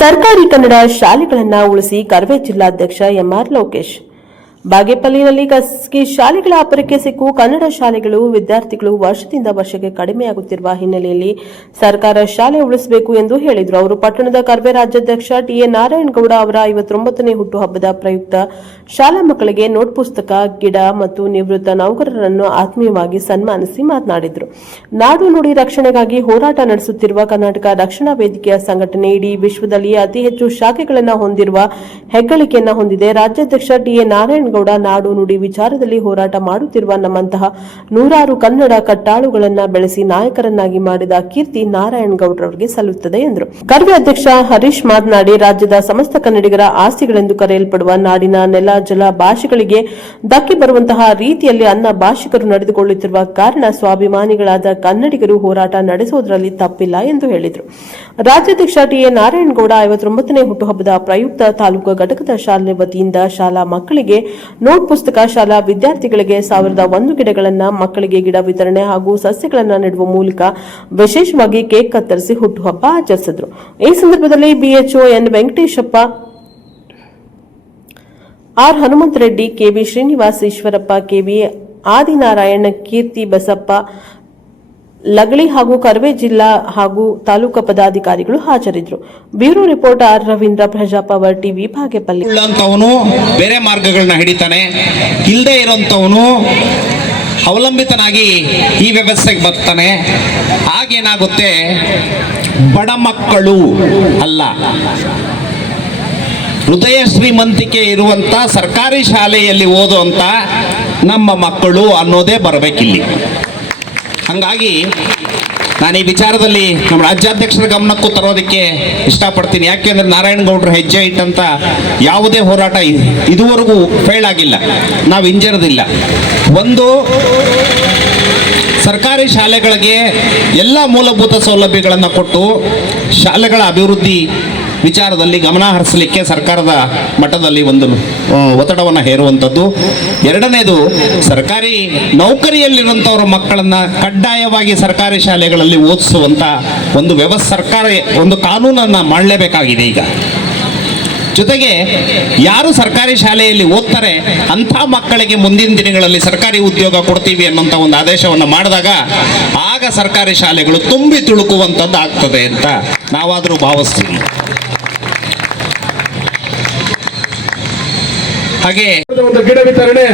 ಸರ್ಕಾರಿ ಕನ್ನಡ ಶಾಲೆಗಳನ್ನು ಉಳಿಸಿ ಕರ್ವೆ ಜಿಲ್ಲಾಧ್ಯಕ್ಷ ಎಂಆರ್ ಲೋಕೇಶ್. ಬಾಗೇಪಲ್ಲಿನಲ್ಲಿ ಖಾಸಗಿ ಶಾಲೆಗಳ ಅಪ್ಪರಕ್ಕೆ ಸಿಕ್ಕು ಕನ್ನಡ ಶಾಲೆಗಳು ವಿದ್ಯಾರ್ಥಿಗಳು ವರ್ಷದಿಂದ ವರ್ಷಕ್ಕೆ ಕಡಿಮೆಯಾಗುತ್ತಿರುವ ಹಿನ್ನೆಲೆಯಲ್ಲಿ ಸರ್ಕಾರ ಶಾಲೆ ಉಳಿಸಬೇಕು ಎಂದು ಹೇಳಿದರು. ಅವರು ಪಟ್ಟಣದ ಕರ್ವೆ ರಾಜ್ಯಾಧ್ಯಕ್ಷ ಟಿಎ ನಾರಾಯಣಗೌಡ ಅವರ 59ನೇ ಹುಟ್ಟುಹಬ್ಬದ ಪ್ರಯುಕ್ತ ಶಾಲಾ ಮಕ್ಕಳಿಗೆ ನೋಟ್ ಪುಸ್ತಕ, ಗಿಡ ಮತ್ತು ನಿವೃತ್ತ ನೌಕರರನ್ನು ಆತ್ಮೀಯವಾಗಿ ಸನ್ಮಾನಿಸಿ ಮಾತನಾಡಿದರು. ನಾಡು ನುಡಿ ರಕ್ಷಣೆಗಾಗಿ ಹೋರಾಟ ನಡೆಸುತ್ತಿರುವ ಕರ್ನಾಟಕ ರಕ್ಷಣಾ ವೇದಿಕೆಯ ಸಂಘಟನೆ ಇಡೀ ವಿಶ್ವದಲ್ಲಿ ಅತಿ ಹೆಚ್ಚು ಶಾಖೆಗಳನ್ನು ಹೊಂದಿರುವ ಹೆಗ್ಗಳಿಕೆಯನ್ನು ಹೊಂದಿದೆ. ರಾಜ್ಯಾಧ್ಯಕ್ಷ ಟಿಎ ನಾರಾಯಣಗೌಡ ನಾಡು ನುಡಿ ವಿಚಾರದಲ್ಲಿ ಹೋರಾಟ ಮಾಡುತ್ತಿರುವ ನಮ್ಮಂತಹ ನೂರಾರು ಕನ್ನಡ ಕಟ್ಟಾಳುಗಳನ್ನು ಬೆಳೆಸಿ ನಾಯಕರನ್ನಾಗಿ ಮಾಡಿದ ಕೀರ್ತಿ ನಾರಾಯಣಗೌಡರವರಿಗೆ ಸಲ್ಲುತ್ತದೆ ಎಂದರು. ಕರ್ವೆ ಅಧ್ಯಕ್ಷ ಹರೀಶ್ ಮಾತನಾಡಿ, ರಾಜ್ಯದ ಸಮಸ್ತ ಕನ್ನಡಿಗರ ಆಸ್ತಿಗಳೆಂದು ಕರೆಯಲ್ಪಡುವ ನಾಡಿನ ನೆಲ, ಜಲ, ಭಾಷೆಗಳಿಗೆ ಧಕ್ಕೆ ಬರುವಂತಹ ರೀತಿಯಲ್ಲಿ ಅನ್ನ ಭಾಷಿಕರು ನಡೆದುಕೊಳ್ಳುತ್ತಿರುವ ಕಾರಣ ಸ್ವಾಭಿಮಾನಿಗಳಾದ ಕನ್ನಡಿಗರು ಹೋರಾಟ ನಡೆಸುವುದರಲ್ಲಿ ತಪ್ಪಿಲ್ಲ ಎಂದು ಹೇಳಿದರು. ರಾಜ್ಯಾಧ್ಯಕ್ಷ ಟಿಎ ನಾರಾಯಣಗೌಡ 59ನೇ ಹುಟ್ಟುಹಬ್ಬದ ಪ್ರಯುಕ್ತ ತಾಲೂಕು ಘಟಕದ ಶಾಲೆ ವತಿಯಿಂದ ಶಾಲಾ ಮಕ್ಕಳಿಗೆ ನೋಟ್ ಪುಸ್ತಕ, ಶಾಲಾ ವಿದ್ಯಾರ್ಥಿಗಳಿಗೆ 1001 ಗಿಡಗಳನ್ನು, ಮಕ್ಕಳಿಗೆ ಗಿಡ ವಿತರಣೆ ಹಾಗೂ ಸಸ್ಯಗಳನ್ನು ನೆಡುವ ಮೂಲಕ ವಿಶೇಷವಾಗಿ ಕೇಕ್ ಕತ್ತರಿಸಿ ಹುಟ್ಟುಹಬ್ಬ ಆಚರಿಸಿದರು. ಈ ಸಂದರ್ಭದಲ್ಲಿ BHO N Venkateshappa, R Hanumanthareddy, KV Srinivas, Eshwarappa, KV Adinarayana, Keerthi Basappa, ಲಗಳಿ ಹಾಗೂ ಕರ್ವೆ ಜಿಲ್ಲಾ ಹಾಗೂ ತಾಲೂಕು ಪದಾಧಿಕಾರಿಗಳು ಹಾಜರಿದ್ದರು. Bureau report R Ravindra, Praja Power TV, Bagepalli. ಬೇರೆ ಮಾರ್ಗಗಳನ್ನ ಹಿಡಿತಾನೆ, ಇಲ್ಲದೆ ಇರೋಂಥವನು ಅವಲಂಬಿತನಾಗಿ ಈ ವ್ಯವಸ್ಥೆಗೆ ಬರ್ತಾನೆ. ಆಗೇನಾಗುತ್ತೆ, ಬಡ ಮಕ್ಕಳು ಅಲ್ಲ, ಹೃದಯ ಶ್ರೀಮಂತಿಕೆ ಇರುವಂತ ಸರ್ಕಾರಿ ಶಾಲೆಯಲ್ಲಿ ಓದುವಂತ ನಮ್ಮ ಮಕ್ಕಳು ಅನ್ನೋದೇ ಬರಬೇಕಿಲ್ಲಿ. ಹಂಗಾಗಿ ನಾನು ಈ ವಿಚಾರದಲ್ಲಿ ನಮ್ಮ ರಾಜ್ಯಾಧ್ಯಕ್ಷರ ಗಮನಕ್ಕೂ ತರೋದಕ್ಕೆ ಇಷ್ಟಪಡ್ತೀನಿ. ಯಾಕೆಂದ್ರೆ ನಾರಾಯಣಗೌಡರು ಹೆಜ್ಜೆ ಇಟ್ಟಂತ ಯಾವುದೇ ಹೋರಾಟ ಇದುವರೆಗೂ ಫೇಲ್ ಆಗಿಲ್ಲ, ನಾವು ಹಿಂಜರಿದಿಲ್ಲ. ಒಂದು, ಸರ್ಕಾರಿ ಶಾಲೆಗಳಿಗೆ ಎಲ್ಲ ಮೂಲಭೂತ ಸೌಲಭ್ಯಗಳನ್ನು ಕೊಟ್ಟು ಶಾಲೆಗಳ ಅಭಿವೃದ್ಧಿ ವಿಚಾರದಲ್ಲಿ ಗಮನ ಹರಿಸಲಿಕ್ಕೆ ಸರ್ಕಾರದ ಮಟ್ಟದಲ್ಲಿ ಒಂದು ಒತ್ತಡವನ್ನು ಹೇರುವಂಥದ್ದು. ಎರಡನೇದು, ಸರ್ಕಾರಿ ನೌಕರಿಯಲ್ಲಿರುವಂಥವ್ರ ಮಕ್ಕಳನ್ನು ಕಡ್ಡಾಯವಾಗಿ ಸರ್ಕಾರಿ ಶಾಲೆಗಳಲ್ಲಿ ಓದಿಸುವಂಥ ಒಂದು ಸರ್ಕಾರ ಒಂದು ಕಾನೂನನ್ನು ಮಾಡಲೇಬೇಕಾಗಿದೆ ಈಗ. ಜೊತೆಗೆ ಯಾರು ಸರ್ಕಾರಿ ಶಾಲೆಯಲ್ಲಿ ಓದ್ತಾರೆ ಅಂಥ ಮಕ್ಕಳಿಗೆ ಮುಂದಿನ ದಿನಗಳಲ್ಲಿ ಸರ್ಕಾರಿ ಉದ್ಯೋಗ ಕೊಡ್ತೀವಿ ಅನ್ನೋಂಥ ಒಂದು ಆದೇಶವನ್ನು ಮಾಡಿದಾಗ ಆಗ ಸರ್ಕಾರಿ ಶಾಲೆಗಳು ತುಂಬಿ ತುಳುಕುವಂಥದ್ದು ಆಗ್ತದೆ ಅಂತ ನಾವಾದರೂ ಭಾವಿಸ್ತೀವಿ. ಹಾಗೆ ಒಂದು ಗಿಡ ವಿತರಣೆ,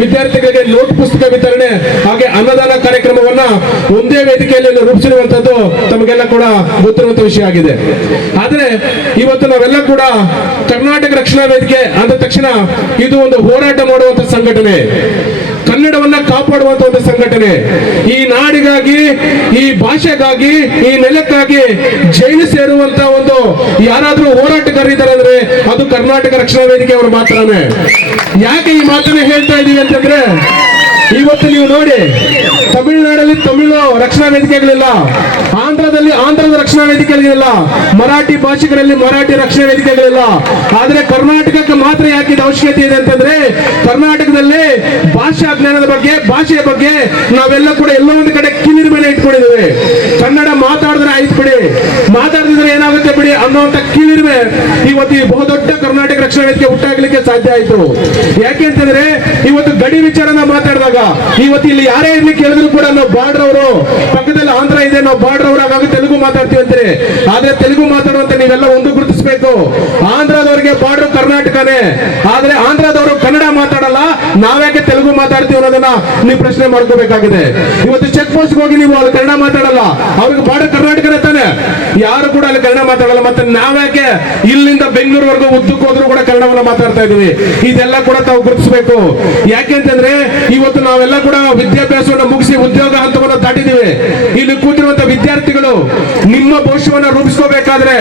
ವಿದ್ಯಾರ್ಥಿಗಳಿಗೆ ನೋಟ್ ಪುಸ್ತಕ ವಿತರಣೆ, ಹಾಗೆ ಅನ್ನದಾನ ಕಾರ್ಯಕ್ರಮವನ್ನ ಒಂದೇ ವೇದಿಕೆಯಲ್ಲಿ ರೂಪಿಸಿರುವಂತದ್ದು ತಮಗೆಲ್ಲ ಕೂಡ ಗೊತ್ತಿರುವಂತ ವಿಷಯ ಆಗಿದೆ. ಆದ್ರೆ ಇವತ್ತು ನಾವೆಲ್ಲ ಕೂಡ ಕರ್ನಾಟಕ ರಕ್ಷಣಾ ವೇದಿಕೆ ಅಂದ ತಕ್ಷಣ ಇದು ಒಂದು ಹೋರಾಟ ಮಾಡುವಂತ ಸಂಘಟನೆ, ಕನ್ನಡವನ್ನ ಕಾಪಾಡುವಂತ ಒಂದು ಸಂಘಟನೆ. ಈ ನಾಡಿಗಾಗಿ, ಈ ಭಾಷೆಗಾಗಿ, ಈ ನೆಲಕ್ಕಾಗಿ ಜೈಲು ಸೇರುವಂತ ಒಂದು ಯಾರಾದ್ರೂ ಹೋರಾಟಗಾರರಿದ್ದಾರೆ ಅಂದ್ರೆ ಅದು ಕರ್ನಾಟಕ ರಕ್ಷಣಾ ವೇದಿಕೆ ಅವರು ಮಾತ್ರನೇ. ಯಾಕೆ ಈ ಮಾತನ್ನ ಹೇಳ್ತಾ ಇದೀವಿ ಅಂತಂದ್ರೆ, ಇವತ್ತು ನೀವು ನೋಡಿ, ತಮಿಳುನಾಡಲ್ಲಿ ತಮಿಳು ರಕ್ಷಣಾ ವೇದಿಕೆಗಳಿಲ್ಲ, ಆಂಧ್ರದಲ್ಲಿ ಆಂಧ್ರದ ರಕ್ಷಣಾ ವೇದಿಕೆಗಳಿಲ್ಲ, ಮರಾಠಿ ಭಾಷಿಕರಲ್ಲಿ ಮರಾಠಿ ರಕ್ಷಣಾ ವೇದಿಕೆಗಳಿಲ್ಲ. ಆದ್ರೆ ಕರ್ನಾಟಕಕ್ಕೆ ಮಾತ್ರ ಯಾಕೆ ಇದು ಅವಶ್ಯಕತೆ ಇದೆ ಅಂತಂದ್ರೆ, ಕರ್ನಾಟಕದಲ್ಲಿ ಭಾಷಾ ಜ್ಞಾನದ ಬಗ್ಗೆ, ಭಾಷೆಯ ಬಗ್ಗೆ ನಾವೆಲ್ಲ ಕೂಡ ಎಲ್ಲೋ ಒಂದು ಕಡೆ ಕಿವಿರ ಮೇಲೆ ಇಟ್ಕೊಂಡಿದ್ದೇವೆ. ಕನ್ನಡ ಮಾತಾಡಿದ್ರೆ ಆಯ್ತು ಬಿಡಿ, ಮಾತಾಡಿದ್ರೆ ಏನಾಗುತ್ತೆ ಬಿಡಿ ಅನ್ನೋಂಥ ಕಿವಿರಿಮೆ ಇವತ್ತು ಈ ಬಹುದೊಡ್ಡ ಕರ್ನಾಟಕ ರಕ್ಷಣಾ ವೇದಿಕೆ ಹುಟ್ಟಾಗ್ಲಿಕ್ಕೆ ಸಾಧ್ಯ ಆಯ್ತು. ಯಾಕೆ ಅಂತಂದ್ರೆ ಇವತ್ತು ಗಡಿ ವಿಚಾರನ ಮಾತಾಡಿದಾಗ, ಇವತ್ತು ಇಲ್ಲಿ ಯಾರೇ ಇರ್ಲಿ ಕೇಳಿದ್ರು ಕೂಡ ನಾವು ಬಾರ್ಡರ್ ಅವರು, ಪಕ್ಕದಲ್ಲಿ ಆಂಧ್ರ ಇದೆ, ನಾವು ಬಾರ್ಡರ್ ಅವರಾಗ ತೆಲುಗು ಮಾತಾಡ್ತೀವಿ ಅಂತಾರೆ. ಆದ್ರೆ ತೆಲುಗು ಮಾತಾಡುವಂತ ನೀವೆಲ್ಲ ಒಂದು ಗುರುತಿಸಬೇಕು, ಆಂಧ್ರದವರಿಗೆ ಬಾರ್ಡರ್ ಕರ್ನಾಟಕನೇ, ಆದ್ರೆ ಆಂಧ್ರದವರು ಕನ್ನಡ ಮಾತಾಡಲ್ಲ, ನಾವ್ಯಾಕೆ ತೆಲುಗು ಮಾತಾಡ್ತೀವಿ ಅನ್ನೋದನ್ನ ನೀವು ಪ್ರಶ್ನೆ ಮಾಡ್ಕೋಬೇಕಾಗಿದೆ. ಇವತ್ತು ಚೆಕ್ ಪೋಸ್ಟ್ ಹೋಗಿ ನೀವು ಅಲ್ಲಿ ಕನ್ನಡ ಮಾತಾಡಲ್ಲ, ಅವ್ರಿಗೆ ಬಾರ್ಡರ್ ಕರ್ನಾಟಕನೇ ತಾನೆ, ಯಾರು ಕೂಡ ಅಲ್ಲಿ ಕನ್ನಡ ಮಾತಾಡಲ್ಲ. ಮತ್ತೆ ನಾವ್ಯಾಕೆ ಇಲ್ಲಿಂದ ಬೆಂಗಳೂರುವರೆಗೂ ಉದ್ದಕ್ಕೆ ಹೋದ್ರು ಕೂಡ ಕನ್ನಡವನ್ನ ಮಾತಾಡ್ತಾ ಇದೀವಿ? ಇದೆಲ್ಲ ಕೂಡ ತಾವು ಗುರುತಿಸಬೇಕು. ಯಾಕೆಂತಂದ್ರೆ ಇವತ್ತು ನಾವೆಲ್ಲ ಕೂಡ ವಿದ್ಯಾಭ್ಯಾಸವನ್ನು ಮುಗಿಸಿ ಉದ್ಯೋಗ ಹಂತವನ್ನು ದಾಟಿದ್ದೀವಿ. ಇಲ್ಲಿ ಕೂತಿರುವಂತ ವಿದ್ಯಾರ್ಥಿಗಳು ನಿಮ್ಮ ಭವಿಷ್ಯವನ್ನ ರೂಪಿಸ್ಕೋಬೇಕಾದ್ರೆ,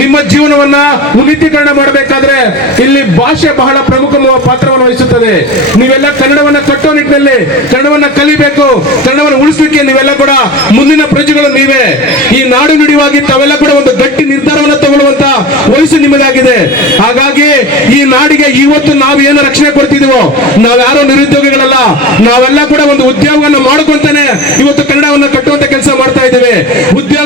ನಿಮ್ಮ ಜೀವನವನ್ನ ಉನ್ನತೀಕರಣ ಮಾಡಬೇಕಾದ್ರೆ ಇಲ್ಲಿ ಭಾಷೆ ಬಹಳ ಪ್ರಮುಖ ಪಾತ್ರವನ್ನು ವಹಿಸುತ್ತದೆ. ನೀವೆಲ್ಲ ಕನ್ನಡವನ್ನ ಕಟ್ಟೋ ನಿಟ್ಟಿನಲ್ಲಿ ಕನ್ನಡವನ್ನ ಕಲಿಬೇಕು. ಕನ್ನಡವನ್ನು ಉಳಿಸಲಿಕ್ಕೆ ನೀವೆಲ್ಲ ಕೂಡ ಮುಂದಿನ ಪ್ರಜೆಗಳು ನೀವೇ. ಈ ನಾಡು ನುಡಿವಾಗಿ ತಾವೆಲ್ಲ ಕೂಡ ಒಂದು ಗಟ್ಟಿ ನಿರ್ಧಾರವನ್ನು ತಗೊಳ್ಳುವಂತ ವಯಸ್ಸು ನಿಮ್ಮದಾಗಿದೆ. ಹಾಗಾಗಿ ಈ ನಾಡಿಗೆ ಇವತ್ತು ನಾವು ಏನು ರಕ್ಷಣೆ ಕೊಡ್ತಿದೀವೋ, ನಾವ್ಯಾರೋ ನಿರುದ್ಯೋಗಿಗಳಲ್ಲ, ನಾವೆಲ್ಲ ಕೂಡ ಒಂದು ಉದ್ಯೋಗವನ್ನು ಮಾಡ್ಕೊಂತಾನೆ ಇವತ್ತು ಕನ್ನಡವನ್ನು ಕಟ್ಟುವಂತ ಕೆಲಸ ಮಾಡ್ತಾ ಇದ್ದೇವೆ. ಉದ್ಯೋಗ